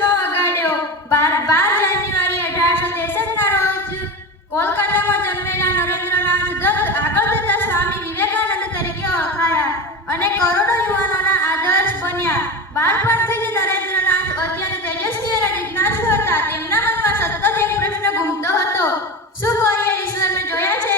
જુસ્સો વગાડ્યો. 12 જાન્યુઆરી 1863ના રોજ કોલકાતામાં જન્મેલા નરેન્દ્રનાથ દત્ત આગળ જતા સ્વામી વિવેકાનંદ તરીકે ઓળખાયા અને કરોડો યુવાનોના આદર્શ બન્યા. બાળપણથી જ નરેન્દ્રનાથ અત્યંત તેજસ્વી અને જિજ્ઞાસુ હતા. તેમના મનમાં સતત એક પ્રશ્ન ઘૂમતો હતો, શું કોઈએ ઈશ્વરને જોયા છે?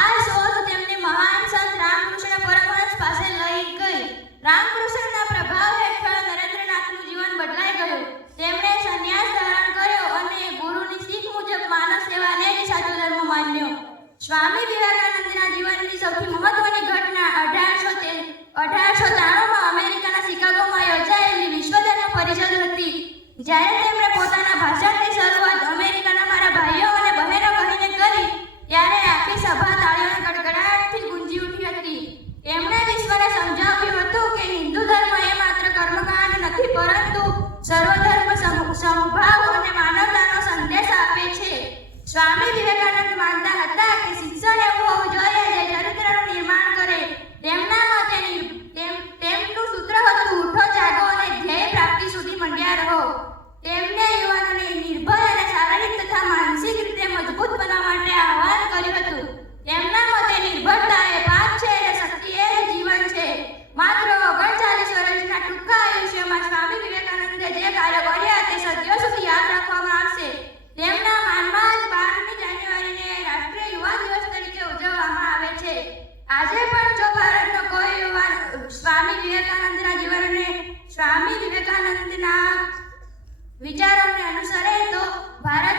આ શોધ તેમને મહાન સંત રામકૃષ્ણ પરમહંસ પાસે લઈ ગઈ. રામકૃષ્ણના પ્રભાવ હેઠળ નરેન્દ્રનાથનું જીવન બદલાઈ ગયું. તેમણે સંન્યાસ ધારણ કર્યો અને ગુરુની શીખ મુજબ માનવ સેવાને જ સાચો ધર્મ માન્યો. સ્વામી વિવેકાનંદના જીવનની સૌથી મહત્વની ઘટના 1893માં અમેરિકાના શિકાગોમાં યોજાયેલી વિશ્વ ધર્મ પરિષદ હતી. જ્યારે તેમણે પોતાના ભાષણની શરૂઆત અમેરિકાના મારા ભાઈઓ અને બહેનો કહીને કરી, ત્યારે આખી સભા તાળીઓના ગડગડાટથી ગુંજી ઉઠી હતી. તેમણે વિશ્વને સમજાવ્યું હતું કે હિન્દુ ધર્મ એ માત્ર કર્મકાંડ નથી, પરંતુ સર્વધર્મ સમભાવ અને માનવતાનો સંદેશ આપે છે. સ્વામી વિવેકાનંદ માનતા હતા કે શિક્ષણ એવું હોવું જોઈએ જે ચરિત્રનું નિર્માણ કરે. તેમના મતે તેમનું સૂત્ર હતું, ઉઠો, જાગો અને ધ્યેય પ્રાપ્તિ સુધી મંડ્યા રહો. તેમણે યુવાનોને નિર્ભય અને શારીરિક તથા માનસિક રીતે મજબૂત બનવા માટે આહ્વાન કર્યું હતું. તેમના મતે નિર્ભરતા એ પાપ છે અને શક્તિ એ જીવન છે. માત્ર 39 વર્ષના ટૂંકા આયુષ્યમાં સ્વામી વિવેકાનંદે જે કાર્ય કર્યા તે સદીઓ સુધી યાદ રાખવામાં આવશે. તેમના માનમાં જ 12મી જાન્યુઆરીને રાષ્ટ્રીય યુવા દિવસ તરીકે ઉજવવામાં આવે છે. આજે પણ જો ભારતનો કોઈ યુવાન સ્વામી વિવેકાનંદના વિચારોને અનુસરે તો ભારત